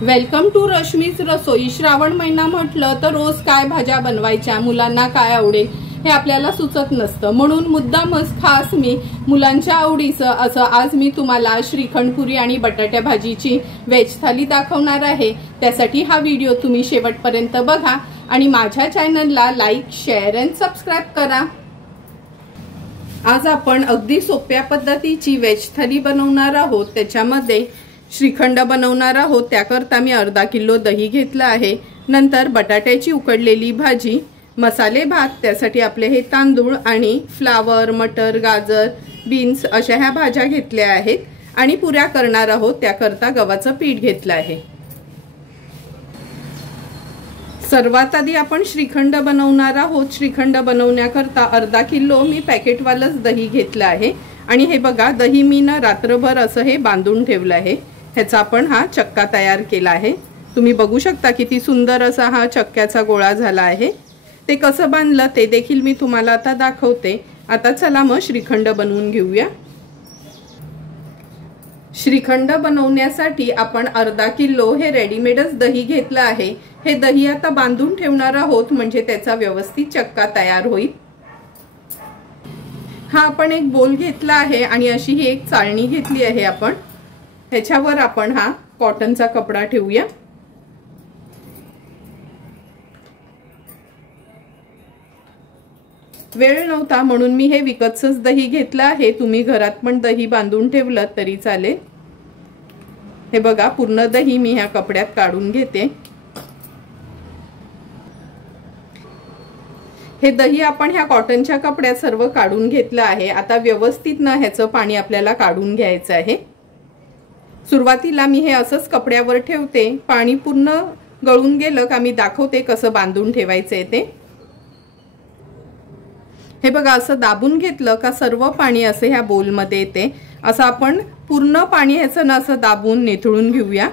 Welcome to Rashmi's रसोई। श्रावण महिना म्हटलं तर रोज काय भाज्या बनवायच्या, मुलांना काय आवडेल हे आपल्याला सुचत नसतं, म्हणून मुद्दामच खास मी मुलांच्या आवडीचं असं आज मी तुम्हाला श्रीखंड पुरी आणि बटाट्या भाजीची वेज थाली दाखवणार आहे। त्यासाठी हा व्हिडिओ तुम्ही शेवटपर्यंत बघा आणि माझ्या चॅनलला लाईक, शेअर आणि सबस्क्राइब करा। आज आपण अगदी सोप्या पद्धतीची वेज थाली बनवणार आहोत। त्याच्यामध्ये श्रीखंड बनवणार आहोत। त्याकरता मी अर्धा किलो दही घेतला आहे, नंतर बटाट्याची उकडलेली भाजी, मसाले भात, त्यासाठी आपले हे तांदूळ आणि फ्लावर, मटर, गाजर, बीन्स अशा ह्या भाज्या घेतल्या आहेत आणि पुऱ्या करणार आहोत। त्याकरता गव्हाचं पीठ घेतलं आहे। सर्वात आधी आपण श्रीखंड बनवणार आहोत। श्रीखंड बनवण्याकरता अर्धा किलो मी पॅकेटवालंच दही घेतलं आहे आणि हे बघा, दही मी ना रात्रभर असं हे बांधून ठेवलं आहे। ह्याचा आपण हा चक्का तयार केला आहे। तुम्ही बघू शकता किती सुंदर असा हा चक्क्याचा गोळा झाला आहे। ते कसं बांधलं ते देखील मी तुम्हाला आता दाखवते। आता चला मग श्रीखंड बनवून घेऊया। श्रीखंड बनवण्यासाठी आपण अर्धा किलो हे रेडीमेडच दही घेतलं आहे। हे दही आता बांधून ठेवणार आहोत, म्हणजे त्याचा व्यवस्थित चक्का तयार होईल। हा आपण एक बोल घेतला आहे आणि अशी ही एक चाळणी घेतली आहे आपण। ह्याच्यावर आपण हा कॉटनचा कपडा ठेवूया। वेळ नव्हता म्हणून मी हे विकतच दही घेतलं आहे। तुम्ही घरात पण दही बांधून ठेवलं तरी चालेल। हे बघा, पूर्ण दही मी ह्या कपड्यात काढून घेते। हे दही आपण ह्या कॉटनच्या कपड्यात सर्व काढून घेतलं आहे। आता व्यवस्थित ना ह्याचं पाणी आपल्याला काढून घ्यायचं आहे। सुरुवातीला मी हे असंच कपड्यावर ठेवते। पाणी पूर्ण गळून गेलं का मी दाखवते कसं बांधून ठेवायचंय ते। हे बघा, असं दाबून घेतलं का सर्व पाणी असं ह्या बोलमध्ये येते। असं आपण पूर्ण पाणी ह्याचं ना असं दाबून निथळून घेऊया।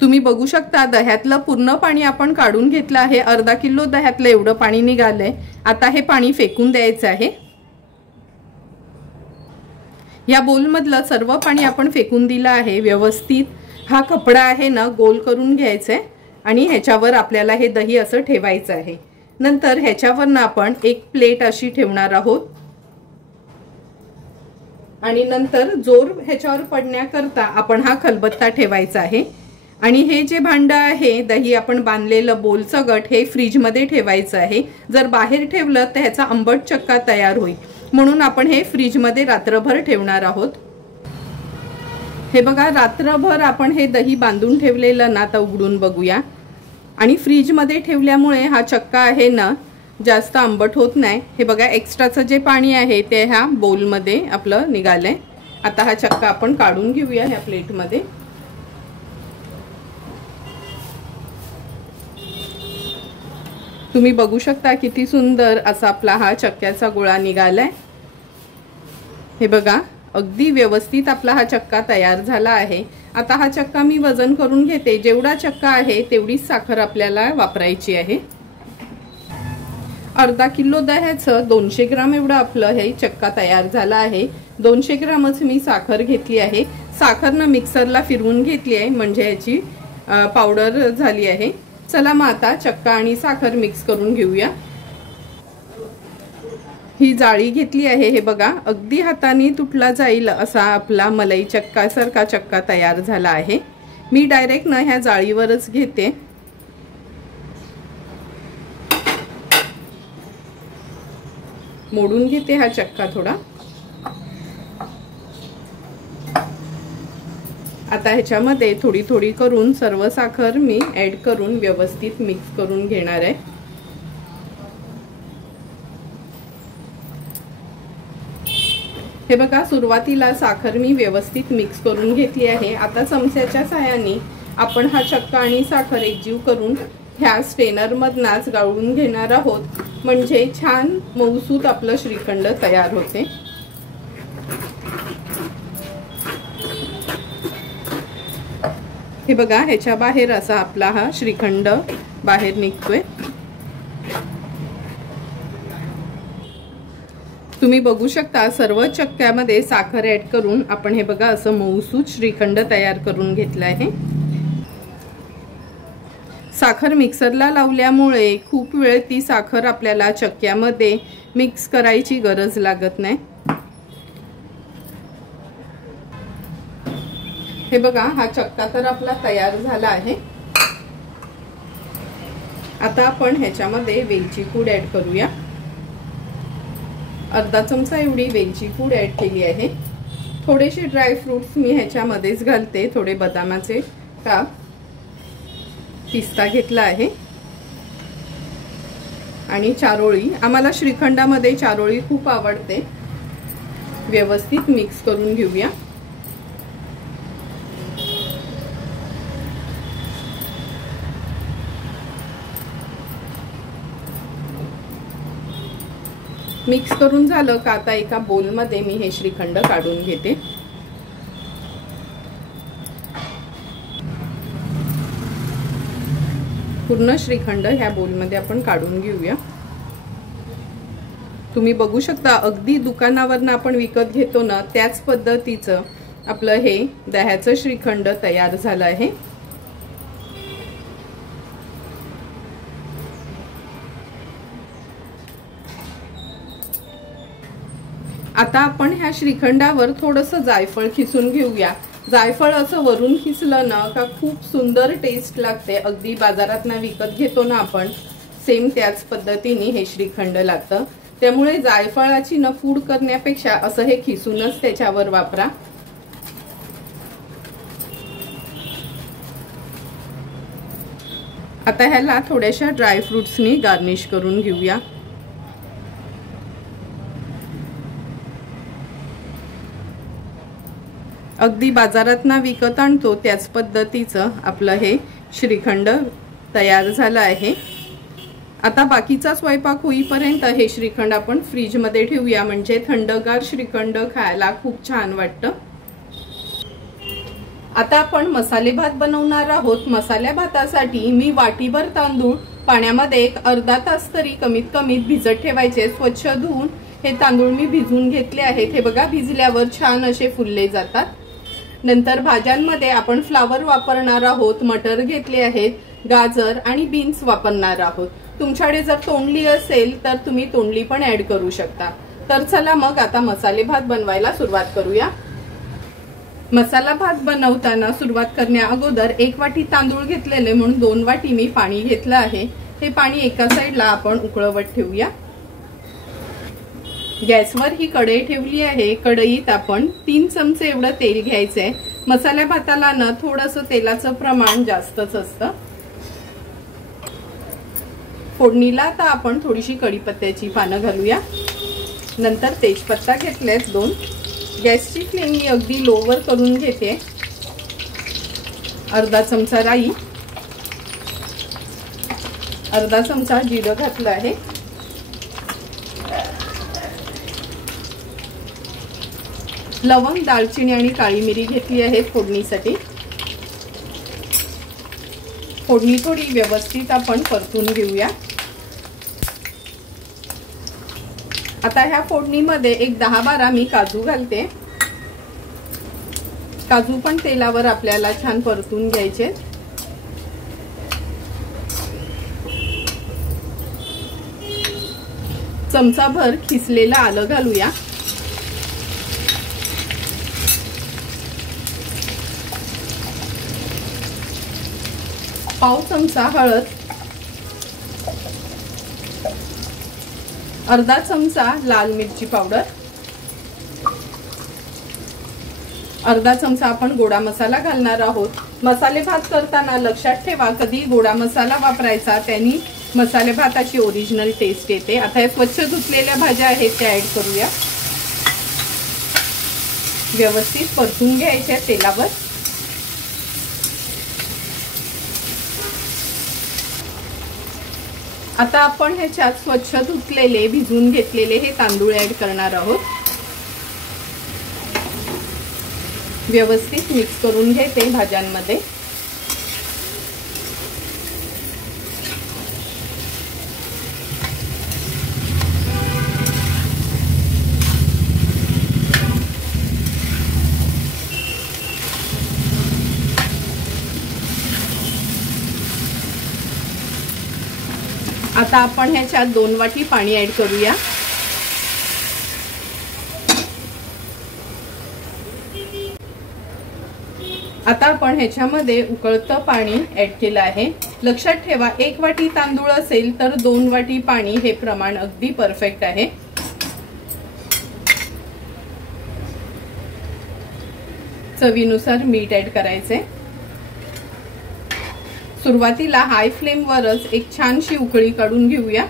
तुम्ही बघू शकता दह्यातलं पूर्ण पाणी आपण काढून घेतलं आहे। अर्धा किलो दह्यातलं एवढं पाणी निघालंय। आता हे पाणी फेकून द्यायचं आहे। या बोलमधलं सर्व पाणी आपण फेकून दिलं आहे। व्यवस्थित हा कपडा आहे ना गोल करून घ्यायचा आहे आणि ह्याच्यावर आपल्याला हे दही असं ठेवायचं आहे। नंतर ह्याच्यावर ना आपण एक प्लेट अशी ठेवणार आहोत आणि नंतर जोर ह्याच्यावर पडण्याकरता आपण हा खलबत्ता ठेवायचा आहे। आणि हे जे भांड आहे दही आपण बांधलेलं बोलचं गट, हे फ्रीज मध्ये ठेवायचं आहे। जर बाहेर ठेवलं तर ह्याचा आंबट चक्का तयार होईल, म्हणून आपण हे फ्रीज मध्ये रात्रभर ठेवणार आहोत। हे बघा, रात्रभर आपण हे दही बांधून ठेवलेलं ना आता उघडून बघूया। आणि फ्रीज मध्ये ठेवल्यामुळे हा चक्का आहे ना जास्त आंबट होत नाही। हे बघा, एक्स्ट्राचं जे पाणी आहे ते ह्या बोल मध्ये आपलं निघालंय। आता हा चक्का आपण काढून घेऊया ह्या प्लेट मध्ये। तुम्ही बघू शकता किती सुंदर असा आपला हा चक्क्याचा गोळा निघालाय। हे बघा, अगदी व्यवस्थित आपला हा चक्का तयार झाला आहे। आता हा चक्का मी वजन करून घेते। जेवढा चक्का आहे तेवढीच साखर आपल्याला वापरायची आहे। अर्धा किलो दह्याचं 200 ग्राम एवढं आपलं हे चक्का तयार झाला आहे। 200 ग्रामच मी साखर घेतली आहे। साखर ना मिक्सरला फिरवून घेतली आहे, म्हणजे याची पावडर झाली आहे। चला मग आता चक्का आणि साखर मिक्स करून घेऊया। ही जाळी घेतली आहे। हे बघा, अगदी हाताने तुटला जाईल असा आपला मलाई चक्का सारखा चक्का तयार झाला आहे। मी डायरेक्ट ना ह्या जाळीवरच घेते। मोडून घेते हा चक्का थोडा। आता ह्याच्यामध्ये थोडी थोडी करून सर्व साखर मी ऍड करून व्यवस्थित मिक्स करून घेणार आहे। हे बघा, सुरुवातीला साखर मी व्यवस्थित मिक्स करून घेतली आहे। आता चमच्याच्या साहाय्याने आपण हा चक्का आणि साखर एकजीव करून ह्या स्ट्रेनर मधनाच गाळून घेणार आहोत, म्हणजे छान मऊसूत आपलं श्रीखंड तयार होते। हे बघा, ह्याच्या बाहेर असा आपला हा श्रीखंड बाहेर निघतोय। तुम्ही बघू शकता सर्व चक्क्यामध्ये साखर ऍड करून आपण हे बघा असं मऊसूत श्रीखंड तयार करून घेतलं आहे। साखर मिक्सरला लावल्यामुळे खूप वेळ ती साखर आपल्याला चक्क्यामध्ये मिक्स करायची गरज लागत नाही। हे बघा हा चक्का तर आपला तयार झाला आहे। आता आपण ह्याच्यामध्ये वेलची पूड ऍड करूया। अर्धा चमचा एवढी वेलची पूड ऍड केली आहे। थोडेसे ड्राय फ्रूट्स मी ह्याच्यामध्येच घालते, थोडे बदामाचे काप, पिस्ता घेतला आहे आणि चारोळी। आम्हाला श्रीखंडामध्ये चारोळी खूप आवडते। व्यवस्थित मिक्स करून घेऊया। मिक्स करून झालं का आता एका बोलमध्ये मी हे श्रीखंड काढून घेते। पूर्ण श्रीखंड ह्या बोलमध्ये आपण काढून घेऊया। तुम्ही बघू शकता अगदी दुकानावरनं आपण विकत घेतो ना त्याच पद्धतीचं आपलं हे दह्याचं श्रीखंड तयार झालं आहे। आता आपण ह्या श्रीखंडावर थोडंसं जायफळ खिसून घेऊया। जायफळ असं वरून खिसलं ना का खूप सुंदर टेस्ट लागते। अगदी बाजारातनं विकत घेतो ना आपण सेम त्याच पद्धतीने हे श्रीखंड लागतं। त्यामुळे जायफळाची न पूड करण्यापेक्षा असं हे खिसूनच त्याच्यावर वापरा। आता ह्याला थोड्याशा ड्राय फ्रुट्सनी गार्निश करून घेऊया। अगदी बाजारातनं विकत आणतो त्याच पद्धतीचं आपलं हे श्रीखंड तयार झालं आहे। आता बाकीचा स्वयंपाक होईपर्यंत हे श्रीखंड आपण फ्रीज मध्ये ठेवूया, म्हणजे थंडगार श्रीखंड खायला खूप छान वाटतं। आता आपण मसाले भात बनवणार आहोत। मसाल्या भातासाठी मी वाटीभर तांदूळ पाण्यामध्ये एक अर्धा तास तरी कमीत कमी भिजत ठेवायचे। स्वच्छ धुवून हे तांदूळ मी भिजून घेतले आहेत। हे बघा भिजल्यावर छान असे फुलले जातात। नंतर भाज्यांमध्ये आपण फ्लावर वापरणार आहोत, मटर घेतले आहेत, गाजर आणि बीन्स वापरणार आहोत। तुमच्याकडे जर तोंडली असेल तर तुम्ही तोंडली पण ऍड करू शकता। तर चला मग आता मसाले भात बनवायला सुरुवात करूया। मसाला भात बनवताना सुरुवात करण्या अगोदर 1 वाटी तांदूळ घेतलेले म्हणून 2 वाटी मी पाणी घेतलं आहे। हे पाणी एका साइडला आपण उकळवत ठेवूया। गॅसवर ही कढई ठेवली आहे। कढईत आपण 3 चमचे एवढं तेल घ्यायचंय। मसाल्या भाताला ना थोडंसं तेलाचं प्रमाण जास्तच असतं। फोडणीला आता आपण थोडीशी कढीपत्त्याची पानं घालूया। नंतर तेजपत्ता घेतलेत 2। गॅसची फ्लेम मी अगदी लोवर करून घेते। अर्धा चमचा राई, अर्धा चमचा जिरं घातलं आहे। लवंग, दालचिनी आणि काळी मिरी घेतली आहे फोडणीसाठी। फोडणी थोडी व्यवस्थित आपण परतून घेऊया। आता ह्या फोडणीमध्ये एक 10-12 मी काजू घालते। काजू पण तेलावर आपल्याला छान परतून घ्यायचे। चमचाभर खिसलेलं आलं घालूया। पाव चमचा हळद, अर्धा चमचा लाल मिरची पावडर, अर्धा चमचा आपण गोडा मसाला घालणार आहोत। मसाले भात करताना लक्षात ठेवा कधी गोडा मसाला वापरायचा, त्यांनी मसाले भाताची ओरिजिनल टेस्ट येते। आता या स्वच्छ धुतलेल्या भाज्या आहेत त्या ऍड करूया। व्यवस्थित परतून घ्यायच्या तेलावर। आता आपण ह्याच्यात स्वच्छ धुतलेले भिजून घेतलेले हे तांदूळ ऍड करणार आहोत। व्यवस्थित मिक्स करून घेते भाज्यांमध्ये। आता आपण ह्याच्यात 2 वाटी पाणी ऍड करूया। आता आपण ह्याच्यामध्ये उकळतं पाणी ऍड केलं आहे। लक्षात ठेवा 1 वाटी तांदूळ असेल तर 2 वाटी पाणी हे प्रमाण अगदी परफेक्ट आहे। चवीनुसार मीठ ऍड करायचे। सुरुवातीला हाय फ्लेम वरच एक छानशी उकळी काढून घेऊया।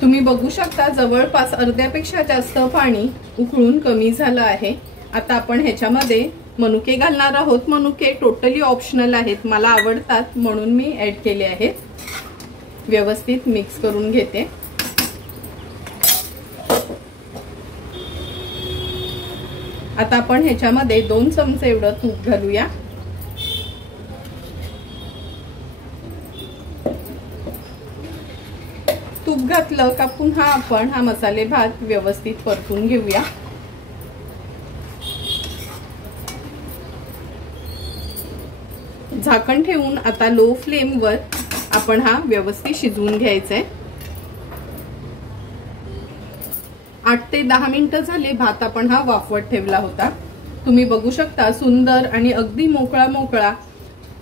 तुम्ही बघू शकता जवळपास अर्ध्यापेक्षा जास्त पाणी उकळून कमी झालं आहे। आता आपण ह्याच्यामध्ये मनुके घालणार आहोत। मनुके टोटली ऑप्शनल आहेत, मला आवडतात म्हणून मी ऍड केले आहेत। व्यवस्थित मिक्स करून घेते। आता आपण ह्याच्यामध्ये 2 चमचे एवढं तूप घालूया। तूप घातलं का पुन्हा आपण हा मसाले भात व्यवस्थित परतून घेऊया। झाकण ठेवून आता लो फ्लेम वर आपण हा व्यवस्थित शिजवून घ्यायचा आहे। 8 ते 10 मिनिटं झाले भात आपण हा वाफवत ठेवला होता। तुम्ही बघू शकता सुंदर आणि अगदी मोकळा मोकळा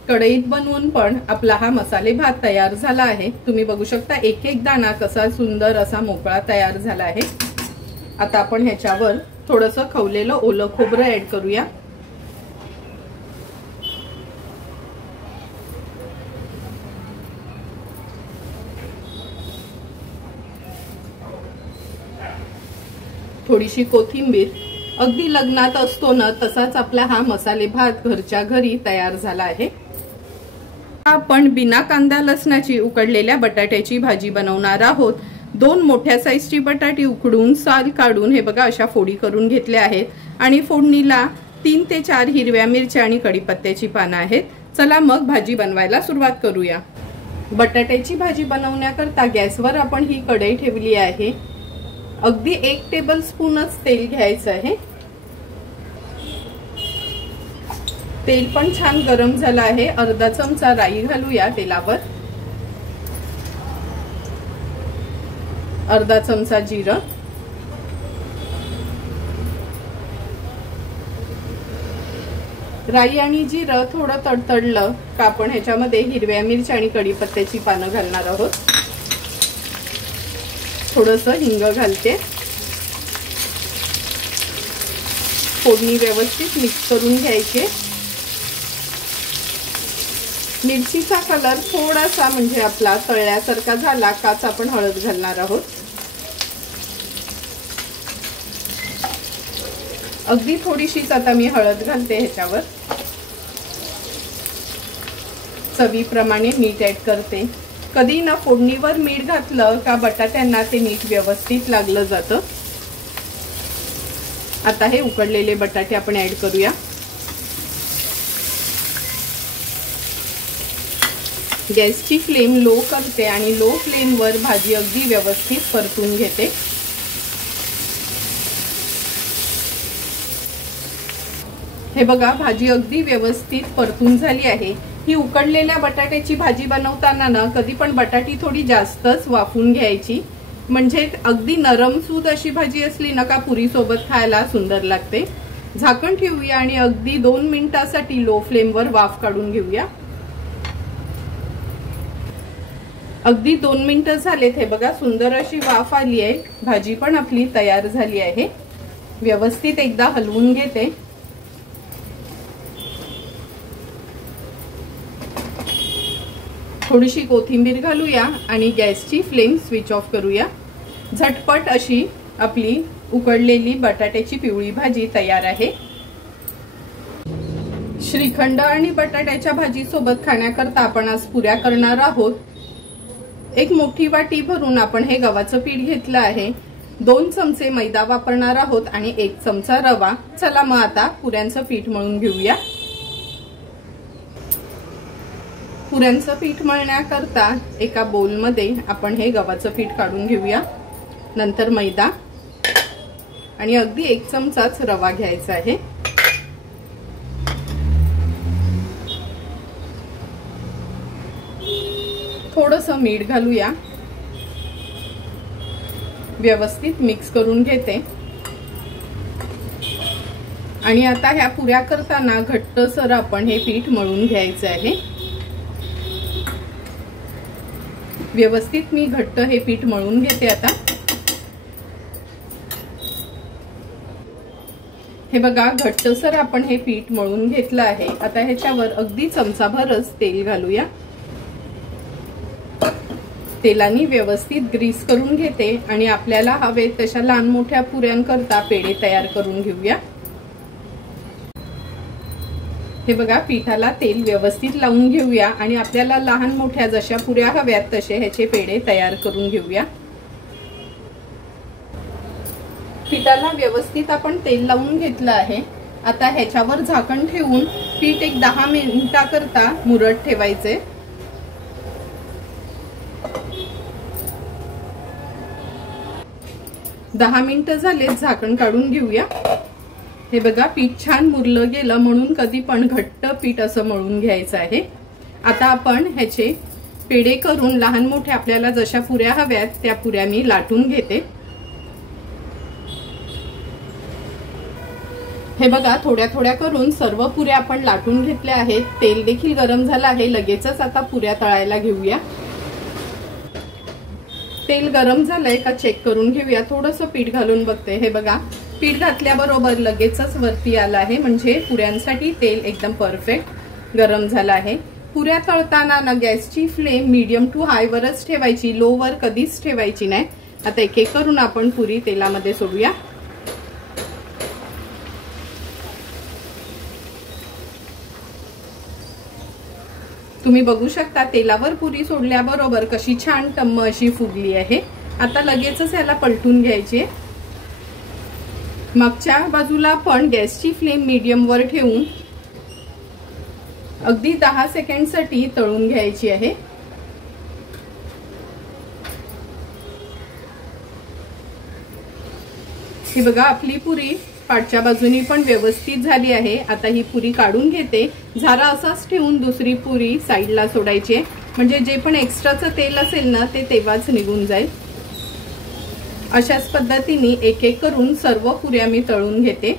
कढईत बनवून पण आपला हा मसाले भात तयार झाला आहे। तुम्ही बघू शकता एक एक दाणा कसा सुंदर असा मोकळा तयार झाला आहे। आता आपण ह्याच्यावर थोडंसं खवलेलं ओलं खोबरं ऍड करूया। थोडीशी कोथिंबीर। अगदी लग्नात असतो ना तसाच आपला हा मसाले भात घरच्या घरी तयार झाला आहे। आपण बिना कांदा लसणाची उकडलेल्या बटाट्याची भाजी बनवणार आहोत। 2 मोठ्या साईजची बटाटी उकडून साल काढून हे बघा अशा फोडी करून घेतल्या आहेत आणि फोडणीला 3 ते 4 हिरव्या मिरच्या आणि कढीपत्त्याची पानं आहेत। चला मग भाजी बनवायला सुरुवात करूया। बटाट्याची भाजी बनवण्याकरता गॅसवर आपण ही कढई ठेवली आहे। अगदी 1 टेबलस्पूनच तेल घ्यायचं आहे। तेल पण छान गरम झालं आहे। अर्धा चमचा राई घालूया तेलावर। अर्धा चमचा जिरं, राई आणि जिरं थोडं तडतडलं का आपण ह्याच्यामध्ये हिरव्या मिरच्या आणि कढीपत्त्याची पानं घालणार आहोत। थोडंसं हिंग घालते। फोडणी व्यवस्थित मिक्स करून घ्यायची। मिरचीचा कलर थोडासा म्हणजे आपला तळल्यासारखा झाला काच आपण हळद घालणार आहोत। अगदी थोडीशीच आता मी हळद घालते ह्याच्यावर। चवीप्रमाणे मीठ ऍड करते। कधी ना फोडणीवर मीठ घातलं का बटाट्यांना ते मीठ व्यवस्थित लागलं जातं। आता हे उकडलेले बटाटे आपण ऍड करूया। गॅसची फ्लेम लो करते आणि लो फ्लेम वर भाजी अगदी व्यवस्थित परतून घेते। हे बघा भाजी अगदी व्यवस्थित परतून झाली आहे। ही उकडलेल्या बटाट्याची भाजी बनवताना ना कधी पण बटाटी थोडी जास्तच वाफून घ्यायची, म्हणजे अगदी नरमसूद अशी भाजी असली ना का पुरी सोबत खायला सुंदर लागते। झाकण ठेवूया आणि अगदी 2 मिनिटांसाठी लो फ्लेम वर वाफ काढून घेऊया। अगदी 2 मिनिटं झालेत। हे बघा सुंदर अशी वाफ आली आहे। भाजी पण आपली तयार झाली आहे। व्यवस्थित एकदा हलवून घेते। थोडीशी कोथिंबीर घालूया आणि गॅसची फ्लेम स्विच ऑफ करूया। झटपट अशी आपली उकडलेली बटाट्याची पिवळी भाजी तयार आहे। श्रीखंड आणि बटाट्याच्या भाजी सोबत खाण्याकरता आपण आज पुऱ्या करणार आहोत। एक मोठी वाटी भरून आपण हे गव्हाचं पीठ घेतलं आहे। 2 चमचे मैदा वापरणार आहोत आणि 1 चमचा रवा। चला मग आता पुऱ्यांचं पीठ मळून घेऊया। पुऱ्यांचं पीठ मळण्याकरता एका बोलमध्ये आपण हे गव्हाचं पीठ काढून घेऊया। नंतर मैदा आणि अगदी 1 चमचाच रवा घ्यायचा आहे। थोडंसं मीठ घालूया, व्यवस्थित मिक्स करून घेते। आणि आता ह्या पुऱ्या करताना घट्टसर आपण हे पीठ मळून घ्यायचं आहे। व्यवस्थित मी घट्ट हे पीठ मळून घेते। आता हे बघा, घट्टसर आपण हे पीठ मळून घेतलं आहे। आता ह्याच्यावर अगदी चमचाभरच तेल घालूया। तेलाने व्यवस्थित ग्रीस करून घेते आणि आपल्याला हवे तशा लहान मोठ्या पुऱ्यांकरता पेढे तयार करून घेऊया। हे बघा, पिठाला तेल व्यवस्थित लावून घेऊया आणि आपल्याला लहान मोठ्या जशा पुऱ्या हव्यात तसे ह्याचे पेढे तयार करून घेऊया। पिठाला व्यवस्थित आपण तेल लावून घेतलं आहे। आता ह्याच्यावर झाकण ठेवून पीठ एक 10 मिनिटाकरता मुरत ठेवायचे। दहा मिनिटं झाले, झाकण काढून घेऊया। हे बघा, पीठ छान मुरलं गेलं, म्हणून कधी पण घट्ट पीठ असं मळून घ्यायचं आहे। आता आपण ह्याचे पेढे करून लहान मोठे आपल्याला जशा पुऱ्या हव्यात त्या पुऱ्या मी लाटून घेते। हे बघा, थोड्या थोड्या करून सर्व पुऱ्या आपण लाटून घेतल्या आहेत। तेल देखील गरम झालं आहे। लगेचच आता पुऱ्या तळायला घेऊया। तेल गरम झालंय का चेक करून घेऊया। थोडंसं पीठ घालून बघते। हे बघा, पीठ घातल्याबरोबर लगेचच वरती आलं आहे, म्हणजे पुऱ्यांसाठी तेल एकदम परफेक्ट गरम झालं आहे। पुऱ्या तळताना ना गॅसची फ्लेम मीडियम टू हाय वरच ठेवायची, लो वर कधीच ठेवायची नाही। आता एक एक करून आपण पुरी तेलामध्ये सोडूया। तुम्ही बघू शकता तेलावर पुरी सोडल्याबरोबर कशी छान टम्म अशी फुगली आहे। आता लगेचच याला पलटून घ्यायचे। मागच्या बाजूला पण गॅसची फ्लेम मीडियम वर ठेवून अगदी 10 सेकंडसाठी तळून घ्यायची आहे। ही बघा, आपली पुरी पाठच्या बाजूनी पण व्यवस्थित झाली आहे। आता ही पुरी काढून घेते। झारा असाच ठेवून दुसरी पुरी साईडला सोडायची, म्हणजे जे पण एक्स्ट्राचं तेल असेल ना ते तेव्हाच निघून जाईल। अशाच पद्धतीने एक एक करून सर्व पुऱ्या मी तळून घेते।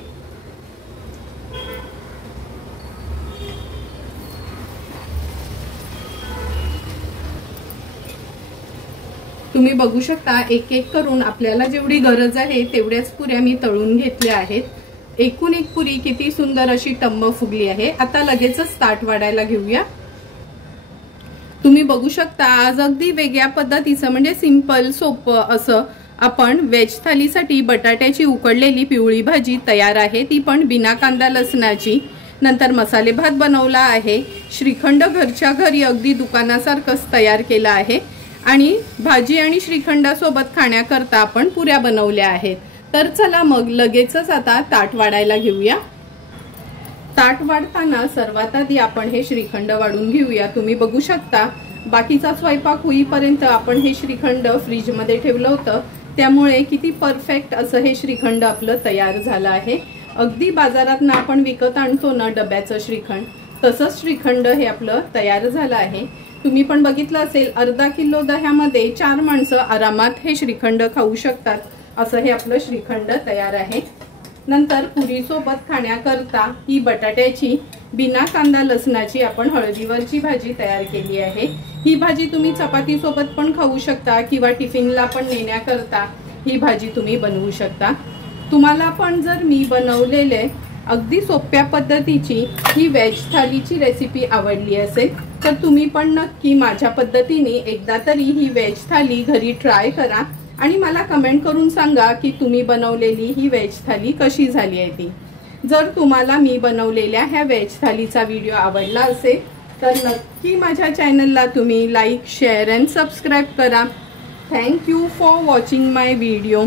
तुम्ही बघू शकता एक एक करून आपल्याला जेवढी गरज आहे तेवढ्याच पुऱ्या मी तळून घेतल्या आहेत। एकूण एक पुरी किती सुंदर अशी टम्म फुगली आहे। आता लगेचच ताट वाढायला घेऊया। तुम्ही बघू शकता आज अगदी वेगळ्या पद्धतीचं म्हणजे सिंपल सोपं असं आपण वेज थालीसाठी बटाट्याची उकडलेली पिवळी भाजी तयार आहे, ती पण बिना कांदा लसणाची। नंतर मसाले भात बनवला आहे। श्रीखंड घरच्या घरी अगदी दुकानासारखंच तयार केला आहे आणि भाजी आणि श्रीखंडासोबत खाण्याकरता आपण पुऱ्या बनवल्या आहेत। तर चला मग लगेचच आता ताट वाढायला घेऊया। ताट वाढताना सर्वात आधी आपण हे श्रीखंड वाढून घेऊया। तुम्ही बघू शकता बाकीचा स्वयंपाक होईपर्यंत आपण हे श्रीखंड फ्रीज मध्ये ठेवलं होतं, त्यामुळे किती परफेक्ट असं हे श्रीखंड आपलं तयार झालं आहे। अगदी बाजारात आपण विकत आणतो ना डब्याचं श्रीखंड, तसंच श्रीखंड हे आपलं तयार झालं आहे। तुम्ही पण बघितलं असेल, अर्धा किलो दह्यामध्ये 4 माणसं आरामात हे श्रीखंड खाऊ शकतात, असं हे आपलं श्रीखंड तयार आहे। नंतर पुरी सोबत खाण्याकरता ही बटाट्याची बिना कांदा लसणाची आपण हळदीवरची भाजी तयार केली आहे। ही भाजी तुम्ही चपाती सोबत पण खाऊ शकता किंवा टिफिनला पण नेण्याकरता ही भाजी तुम्ही बनवू शकता। तुम्हाला पण जर मी बनवलेले अगदी सोप्या पद्धतीची ही वेज थालीची रेसिपी आवडली असेल तर तुम्ही पण नक्की माझ्या पद्धतीने एकदा तरी ही वेज थाली घरी ट्राय करा आणि मला कमेंट करून सांगा की तुम्ही बनवलेली ही वेज थाली कशी झाली आहे ती। जर तुम्हाला मी बनवलेल्या ह्या वेज थालीचा व्हिडिओ आवडला असेल तर नक्की माझ्या चॅनलला तुम्ही लाईक, शेअर अँड सबस्क्राईब करा। Thank you for watching my video.